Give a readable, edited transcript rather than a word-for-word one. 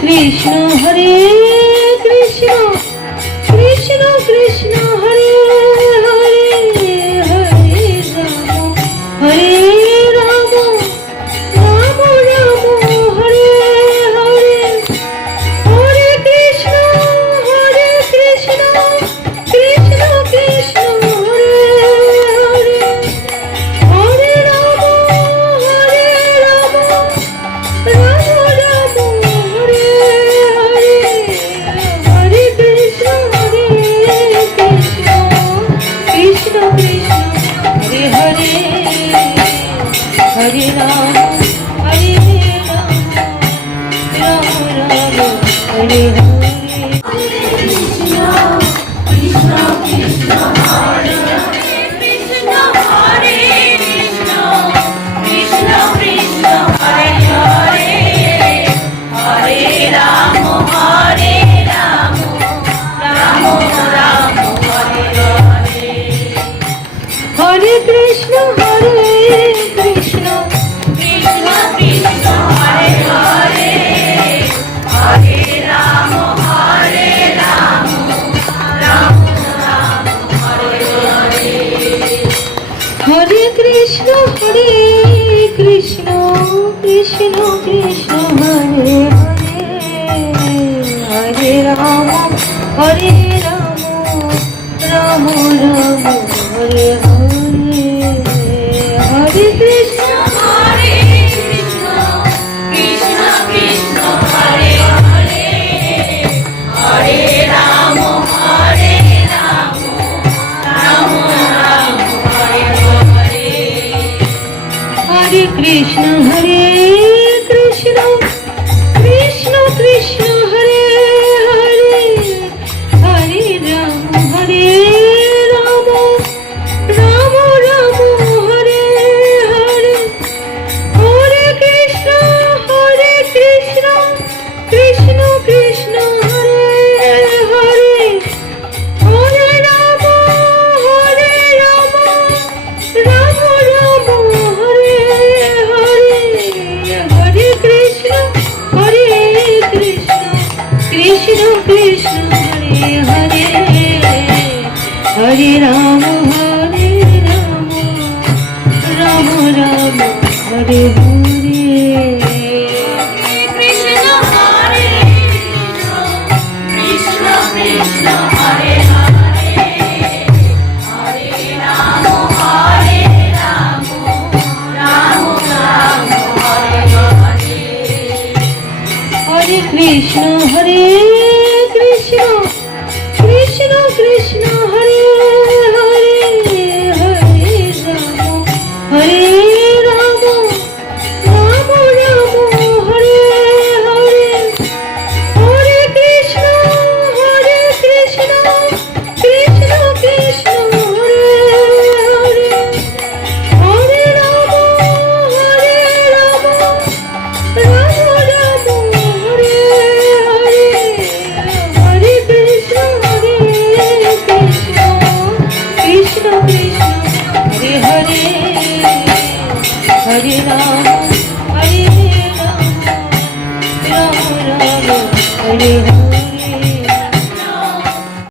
Krishna Hare Krishna Krishna Krishna Hare Hare Hare Rama Rama Rama Hare Hare Hare Krishna Krishna Krishna Hare Hare Hare Rama Rama Rama Hare Ram, Hare Ram, Ram Ram, Hare Hare. Krishna, Krishna, Krishna, Hare Hare, Krishna, Hare Krishna, Krishna, Krishna, Hare Hare, Hare Ram, Hare Ram, Ram Ram, Hare Hare. Hare Krishna, Hare Krishna, Krishna Krishna, Hare Hare, Hare Ram, Hare Ram, Ram Ram, Hare Hare. Hare Krishna, Hare Krishna, Krishna Krishna, Hare Hare, Hare Ram, Hare Ram, Ram Ram, Hare Hare. Hare Krishna, Hare Krishna, Krishna Krishna, Hare Hare, Hare Ram, Hare Ram, Ram Ram, Hare Hare. Hare Krishna, Hare Krishna, Krishna Krishna, Hare Hare, Hare Ram, Hare Ram, Ram Ram, Hare Hare. Hare Krishna, Hare Krishna, Krishna Krishna, Hare Hare, Hare Ram, Hare Ram, Ram Ram, Hare Hare. Hare Krishna, Hare Krishna, Krishna Krishna, Hare Hare, Hare Ram, Hare Ram, Ram Ram, Hare Hare. Krishna, Hare Krishna, Krishna Krishna, Hare Hare, Hare Ram, Hare Ram, Ram Ram, Hare Hare. Hare Krishna, Hare Krishna, Krishna Krishna, Hare Hare, Hare Ram, Hare Ram, Ram Ram, Hare Hare. Hare Krishna, Hare Krishna, Krishna Krishna, Hare Hare, Hare Ram, Hare Ram, Ram Ram, Hare Hare. Hare Krishna, Hare Krishna, Krishna Krishna, Hare Hare, Hare Ram, Hare Ram, Ram Ram, Hare Hare.